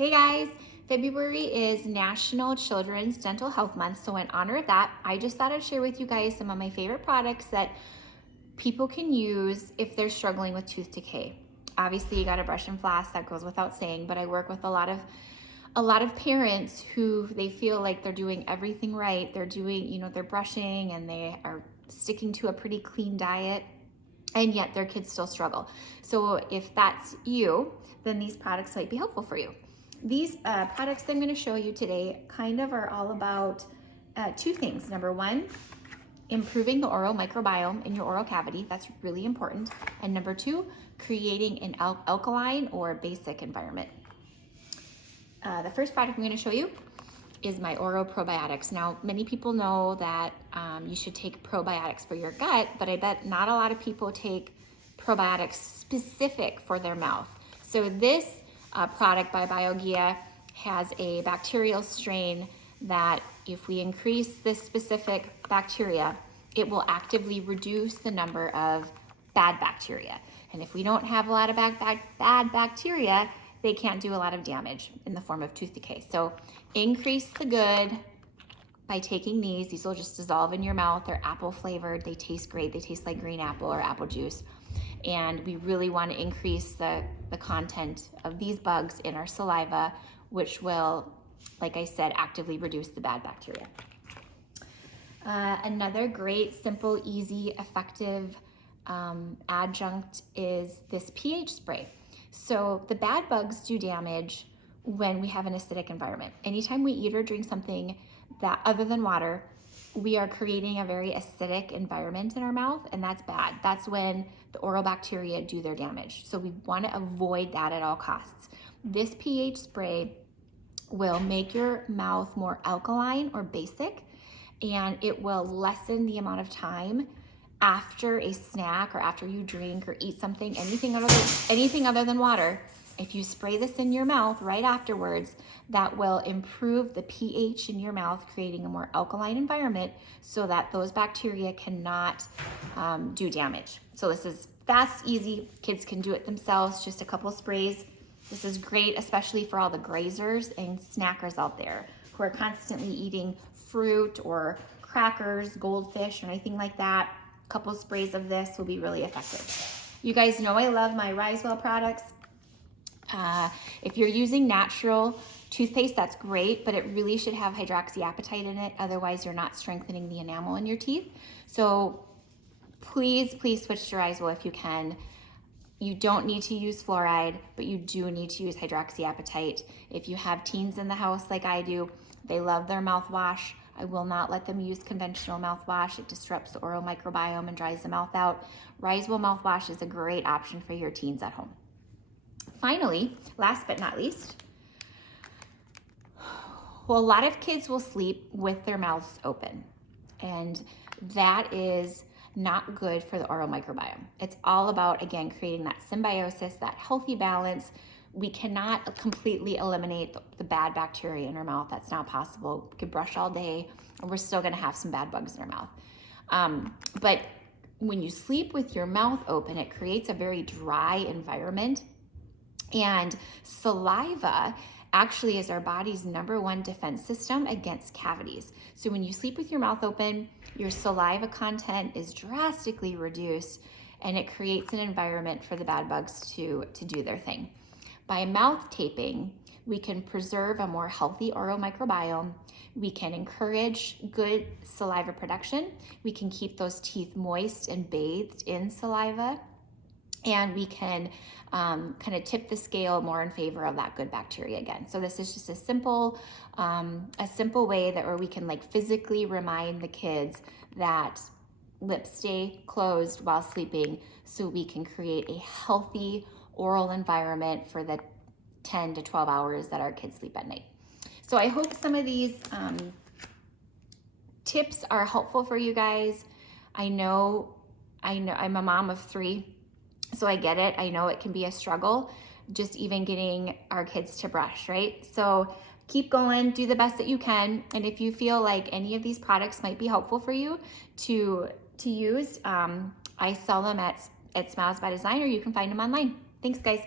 Hey guys, February is National Children's Dental Health Month, so in honor of that, I just thought I'd share with you guys some of my favorite products that people can use if they're struggling with tooth decay. Obviously, you gotta brush and floss, that goes without saying, but I work with a lot of parents who they feel like they're doing everything right. They're doing, they're brushing and they are sticking to a pretty clean diet, and yet their kids still struggle. So if that's you, then these products might be helpful for you. These products that I'm going to show you today kind of are all about two things. Number one, improving the oral microbiome in your oral cavity. That's really important. And number two, creating an alkaline or basic environment. The first product I'm going to show you is my Oro probiotics. Now, many people know that you should take probiotics for your gut, but I bet not a lot of people take probiotics specific for their mouth. So this product by BioGia has a bacterial strain that if we increase this specific bacteria, it will actively reduce the number of bad bacteria. And if we don't have a lot of bad bacteria, they can't do a lot of damage in the form of tooth decay. So increase the good by taking these. These will just dissolve in your mouth. They're apple flavored. They taste great. They taste like green apple or apple juice. And we really want to increase the content of these bugs in our saliva, which will, like I said, actively reduce the bad bacteria. Another great, simple, easy, effective adjunct is this pH spray. So the bad bugs do damage when we have an acidic environment. Anytime we eat or drink something that other than water, we are creating a very acidic environment in our mouth, and that's bad. That's when the oral bacteria do their damage. So we want to avoid that at all costs. This pH spray will make your mouth more alkaline or basic, and it will lessen the amount of time after a snack or after you drink or eat something, anything other than water. If you spray this in your mouth right afterwards, that will improve the pH in your mouth, creating a more alkaline environment so that those bacteria cannot do damage. So this is fast, easy. Kids can do it themselves, just a couple sprays. This is great, especially for all the grazers and snackers out there who are constantly eating fruit or crackers, goldfish, or anything like that. A couple sprays of this will be really effective. You guys know I love my RiseWell products. If you're using natural toothpaste, that's great, but it really should have hydroxyapatite in it. Otherwise, you're not strengthening the enamel in your teeth. So please switch to RiseWell if you can. You don't need to use fluoride, but you do need to use hydroxyapatite. If you have teens in the house like I do, they love their mouthwash. I will not let them use conventional mouthwash. It disrupts the oral microbiome and dries the mouth out. RiseWell mouthwash is a great option for your teens at home. Finally, last but not least, well, a lot of kids will sleep with their mouths open, and that is not good for the oral microbiome. It's all about, again, creating that symbiosis, that healthy balance. We cannot completely eliminate the bad bacteria in our mouth. That's not possible. We could brush all day and we're still gonna have some bad bugs in our mouth. But when you sleep with your mouth open, it creates a very dry environment. And saliva actually is our body's #1 defense system against cavities. So when you sleep with your mouth open, your saliva content is drastically reduced, and it creates an environment for the bad bugs to do their thing. By mouth taping, we can preserve a more healthy oral microbiome. We can encourage good saliva production. We can keep those teeth moist and bathed in saliva. And we can kind of tip the scale more in favor of that good bacteria again. So this is just a simple way that where we can like physically remind the kids that lips stay closed while sleeping, so we can create a healthy oral environment for the 10 to 12 hours that our kids sleep at night. So I hope some of these tips are helpful for you guys. I know I'm a mom of 3. So I get it. I know it can be a struggle, just even getting our kids to brush, right? So keep going, do the best that you can. And if you feel like any of these products might be helpful for you to use, I sell them at Smiles by Design, or you can find them online. Thanks, guys.